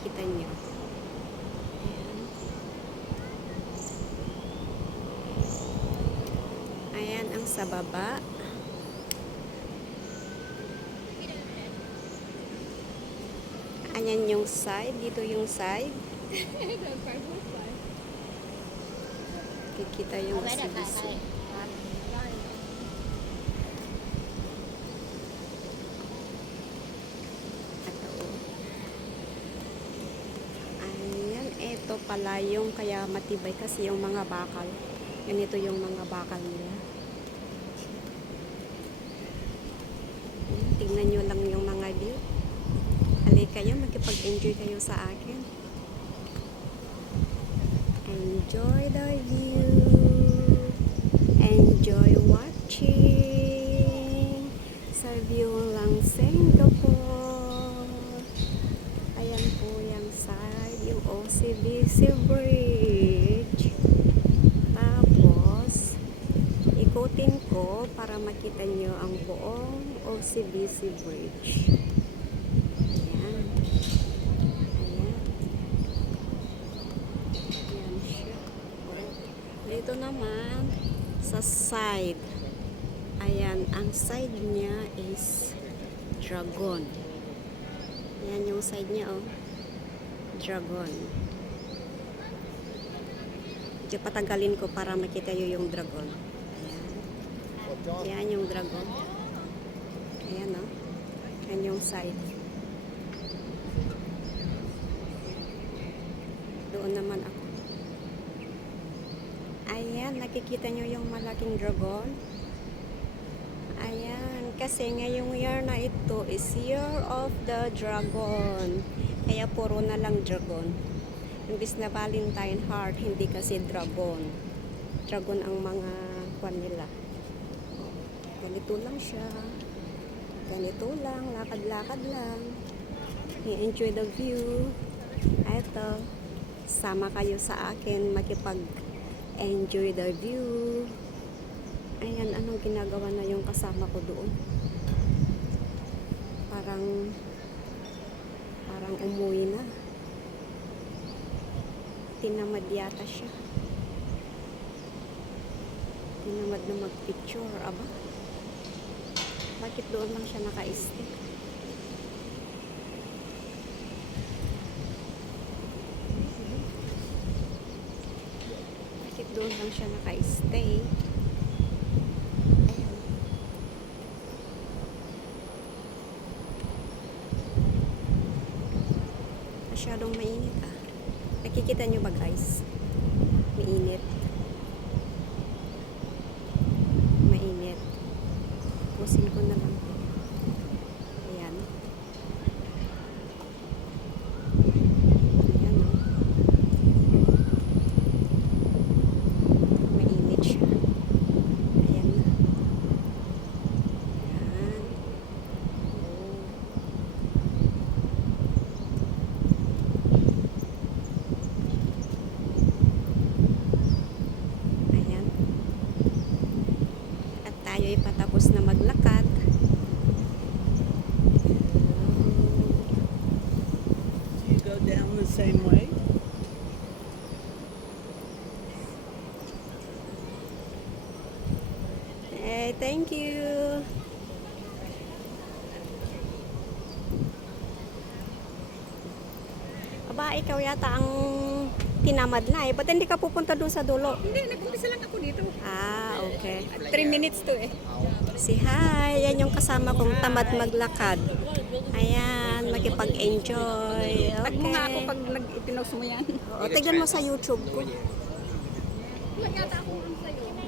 makikita nyo. Ayan ang sa baba. Ayan yung side. Dito yung side. Kikita yung OCBC. Ayan. Ito pala yung kaya matibay kasi yung mga bakal. Ganito yung mga bakal nila. Tingnan nyo lang yung mga view. Halika kayo, makipag-enjoy kayo sa akin. Enjoy the view. Enjoy watching. Sa view lang Singapore. Ayan po yung side, yung OCBC Bridge. Tapos, ikutin ko para makita nyo ang buong OCBC Bridge. Ayan. Ayan. Ayan siya. Dito naman, sa side. Ayan, ang side niya is dragon. Ayan yung side niya, oh. Dragon. Ito patagalin ko para makita nyo yung dragon. Ayan. Ayan yung dragon. Ayan, oh. Ayan yung side. Doon naman ako. Ayan, nakikita nyo yung malaking dragon. Ayan, kasi ngayong year na ito is Year of the Dragon. Kaya puro na lang dragon. Imbis na Valentine heart, hindi kasi dragon. Dragon ang mga kwan nila. Ganito lang siya. Ganito lang, lakad-lakad lang. I-enjoy the view. Ito, sama kayo sa akin, makipag-enjoy the view. Ayan, anong ginagawa na yung kasama ko doon? Parang umuwi na. Tinamad yata siya. Tinamad na mag-picture, aba? Bakit doon lang siya naka-stay? Bakit doon lang siya naka-stay? Ayan. Masyadong mainit, ah. Nakikita nyo ba, guys? Mainit. Mainit. Pusin ko na lang. Ayan. Ayan, no? Mainit siya. Ayan na. Ayan. Oh. Ayan. At tayo ay patapos na maglakad. Go down the same way. Hey, thank you. Aba, ikaw yata ang tinamad na eh. Ba't hindi ka pupunta doon sa dulo? Hindi, nag-umpisa lang ako dito. Ah, okay. 3 minutes to eh. Si hi, yan yung kasama kong tamad maglakad. Ayan, makipag-enjoy. Tag mo nga ako Okay. pag nag-ipinost mo yan. O, tignan mo sa YouTube ko. Wala yata ako sa'yo.